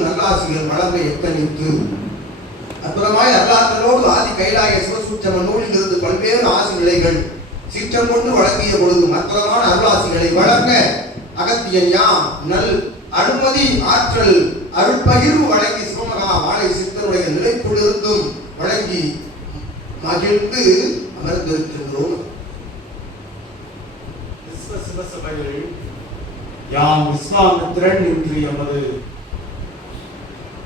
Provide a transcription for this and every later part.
நல்லாசிரியர் வழங்க எத்தனித்து அற்புதமாய் அல்லாதலோடு ஆதி கைலாய சிவசூற்றம நூலில் இருந்து பல்வேறு ஆசி நிலைகள் சீற்றம் கொண்டு வழங்கிய பொழுது மற்றமான அருளாசிகளை வழங்க அகத்தியன் யாம் நல் அனுமதி ஆற்றல் அருட்பகிர்வு வழங்கி சிவமகா வாழை சித்தனுடைய நிலைப்பிலிருந்தும் வழங்கி மகிழ்ந்து அமர்ந்திருக்கின்றோம். யாம் விஸ்வாமித்திரன் என்று எமது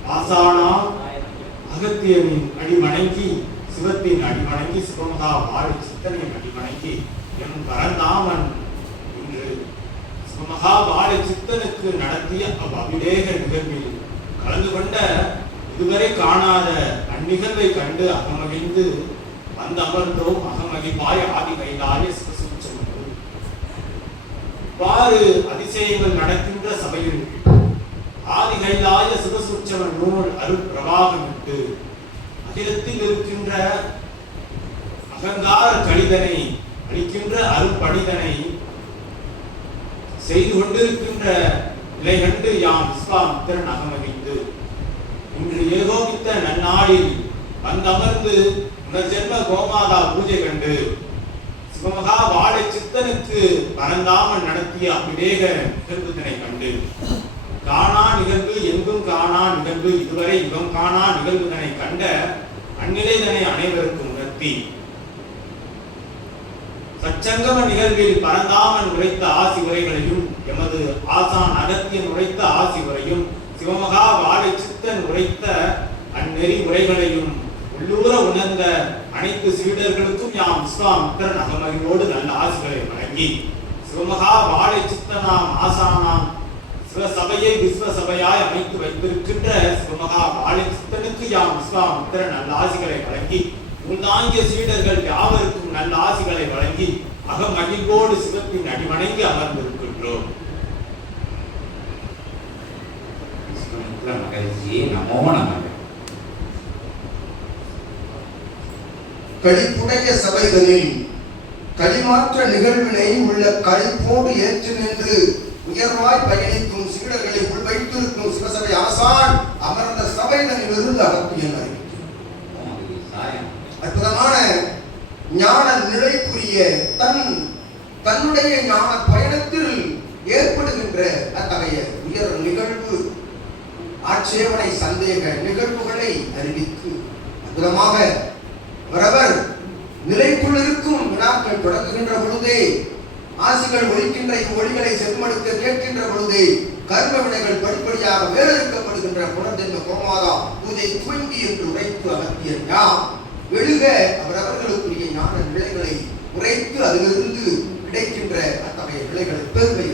ஆசானா அகத்தியனின் அடிவணங்கி சிவத்தின் அடிவணங்கி சிவமகா வாழை சித்தனின் அடிவணங்கி எம் பரந்தாமன் இன்று சிவமகா வாழ சித்தனுக்கு நடத்திய அவ் அபிலேக நிகழ்வில் கலந்து கொண்ட இதுவரை காணாத அந்நிகழ்வை கண்டு அகமகிழ்ந்து வந்து அமர்ந்தோம் அகமகிழ்வாய் ஆதி கைலாய சிவசூச்சமங்கள் இவ்வாறு அதிசயங்கள் நடக்கின்ற சபையில் ஆதி கைலாய சிவசுச்சம நூல் அருட்பிரவாகமிட்டு அகிலத்தில் இருக்கின்ற அகங்கார கழிதனை அளிக்கின்ற அருப்படிதனை செய்து கொண்டிருக்கின்ற நிலை கண்டு யாம் விஸ்வாமித்திரன் அகமகிந்து இன்று ஏகோபித்த நன்னாளில் வந்தமர்ந்து புனர்ஜென்ம கோமாதா பூஜை கண்டு சிவமகா வாழை சித்தனுக்கு பரந்தாமல் நடத்திய அபிவேக நிகழ்வுதனை கண்டு. காணா நிகழ்வு எங்கும் காணா நிகழ்வு இதுவரை யுகம் காணா நிகழ்வுதனை கண்ட அந்நிலைதனை அனைவருக்கும் உணர்த்தி. சச்சங்கம நிகழ்வில் பரந்தாமன் உரைத்த ஆசி உரைகளையும் எமது ஆசான் அகத்தியன் உரைத்த ஆசி உரையும் சிவமகா வாழை சித்தன் உரைத்த அந்நெறி உரைகளையும் உள்ளூர உணர்ந்த அனைத்து சீடர்களுக்கும் யாம் விஸ்வாமித்திரன் அகமகிழோடு நல்ல ஆசிகளை வழங்கி சிவமகா வாழை சித்தனா சிவமகா வாழை சித்தனுக்கு யாம் விஸ்வாமித்திரன் நல்ல ஆசிகளை வழங்கி உள்தாங்கிய சீடர்கள் யாவருக்கும் நல்ல ஆசிகளை வழங்கி அகமகிழ்வோடு சிவத்தின் அடிவணங்கி அமர்ந்திருக்கின்றோம். விஸ்வமித்ர நமோ நமக கழிப்புடைய சபைகளில் களிமாற்ற நிகழ்வினை உள்ள கழிப்போடு ஏற்று நின்று உயர்வாய் பயன் ஞான நிலைக்குரிய தன் தன்னுடைய ஞான பயணத்தில் ஏற்படுகின்ற அத்தகைய உயர் நிகழ்வு ஆட்சேபனை சந்தேக நிகழ்வுகளை அறிவித்து அற்புதமாக வரவர் நிலைக்குள் இருக்கும் வினாக்கள் தொடங்குகின்ற பொழுதே ஆசிகள் ஒழிக்கின்ற இவ்வொழிகளை செம்மடுக்க கேட்கின்ற பொழுதே கர்ம வினைகள் படிப்படியாக வேறறுக்கப்படுகின்ற புனர்ஜென்ம கோமாதா பூஜை துவங்கி என்று உரைத்து அகத்திய யாம் எழுக அதிலிருந்து கிடைக்கின்ற அத்தகைய நிலைகளை பெருமை.